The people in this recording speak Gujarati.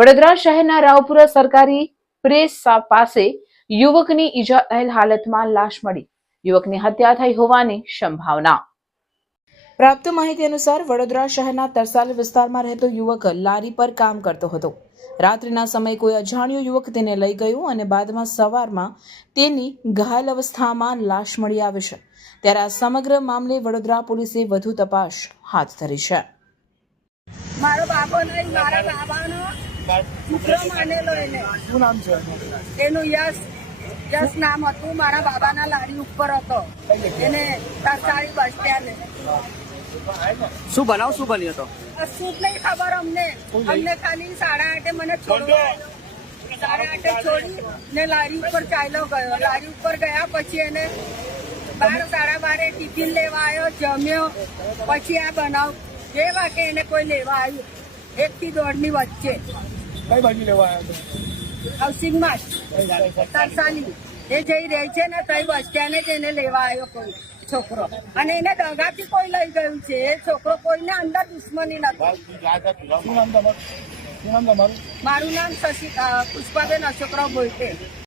વડોદરા શહેરના રાવપુરા સરકારી પ્રેસ પાસે યુવકની ઇજાયેલ હાલતમાં લાશ મળી. યુવકની હત્યા થઈ હોવાની સંભાવના. પ્રાપ્ત માહિતી અનુસાર વડોદરા શહેરના તરસાલી વિસ્તારમાં રહેતો યુવક લારી પર કામ કરતો હતો. રાત્રિના સમયે કોઈ અજાણ્યો યુવક તેને લઈ ગયો અને બાદમાં સવારમાં તેની ઘાયલ અવસ્થામાં લાશ મળી આવી છે. ત્યારે આ સમગ્ર મામલે વડોદરા પોલીસે વધુ તપાસ હાથ ધરી છે. મારો બાબો નહીં, મારા બાબાનો છોકરો માનેલો એને. શું નામ છે એનું યશ નામ હતું. મારા બાબાના લારી ઉપર હતો. એને તરસાળી બસ સ્ટેન્ડ. શું બનાવ શું બન્યો હતો? શું નહીં ખબર અમને ખાલી 8:30 મને છોડવા 8:30 છોડી ને લારી ઉપર ચાલ્યો ગયો. લારી ઉપર ગયા પછી એને 12:30 ટિફિન લેવા આવ્યો, જમ્યો. પછી આ બનાવ જે વાગે એને કોઈ લેવા આવ્યું 1 થી 1:30 ની વચ્ચે. કઈ બાજુ લેવા આવ્યા હતા? હાઉસિંગમાં તરસાલી એ જઈ રહી છે ને તઈ બસ સ્ટેન્ડ જ એને લેવા આવ્યો કોઈ છોકરો. અને એને દગાથી કોઈ લઈ ગયું છે. એ છોકરો કોઈને અંદર દુશ્મની નથી. શું નામ તમારું? મારું નામ પુષ્પાબેન અશોકરાવ બોલતે.